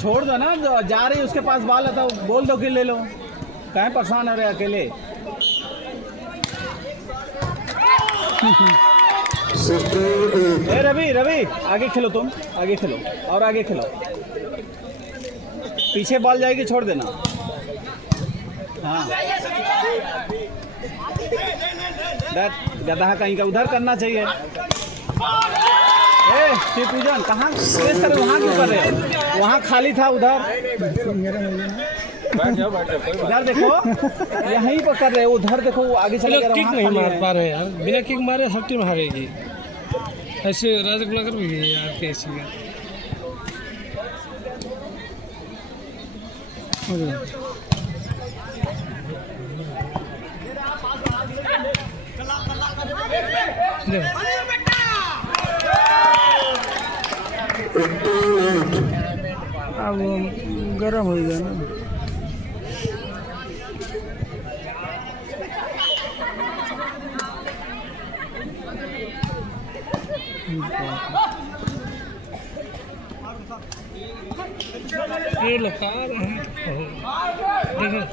छोड़ दो ना, जा रही उसके पास बाल आता, बोल दो कि ले लो, कहीं परेशान हो रहे अकेले। ए रवि रवि, आगे खेलो, तुम आगे खेलो और आगे खेलो, पीछे बॉल जाएगी, छोड़ देना। हाँ, गधा कहीं का उधर करना चाहिए। ए पूजन, कहाँ प्रेस कर रहे, वहाँ क्यों कर रहे हो? वहाँ खाली था, उधर उधर देखो, यहीं पर कर रहे हो, उधर देखो, वो आगे चले गए। किक नहीं मार पा रहे यार, बिना किक मारे हर टीम हारेगी। ऐसे राजकुला कर भी यार कैसी है। अब गर्म हो गया ना। ये लोग आ रहे हैं, देखो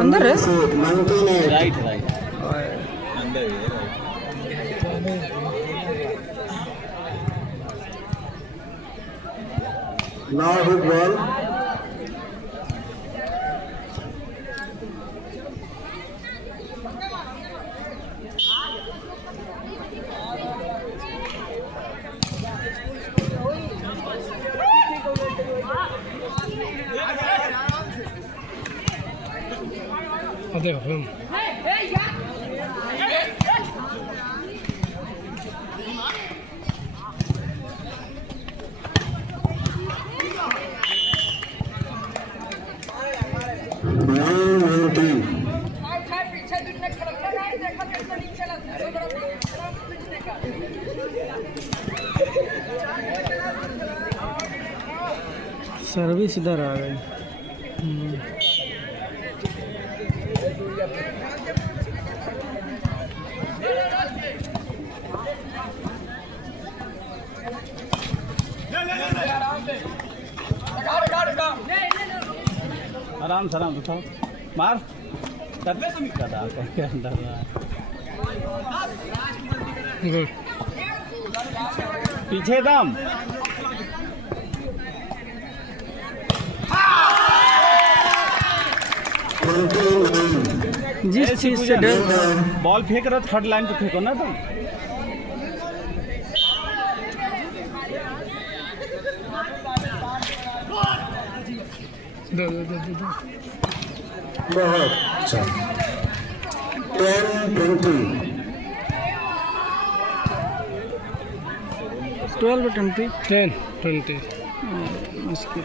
अंदर है, राइट राइट अंदर है। Now hit ball. देखो सर्विस इधर आ गई। आराम से आराम से मार, गधा के अंदर पीछे दम। जिस चीज से डर, बॉल फेंक रहा, थर्ड लाइन पे फेंको ना तुम। बहुत अच्छा। 10-20 12-20 10-20 मुश्किल।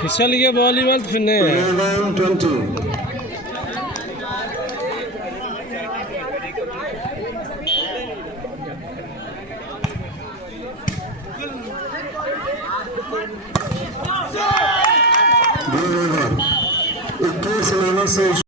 फिसल गया वॉलीबॉल, फिर नहीं 11-20 21 से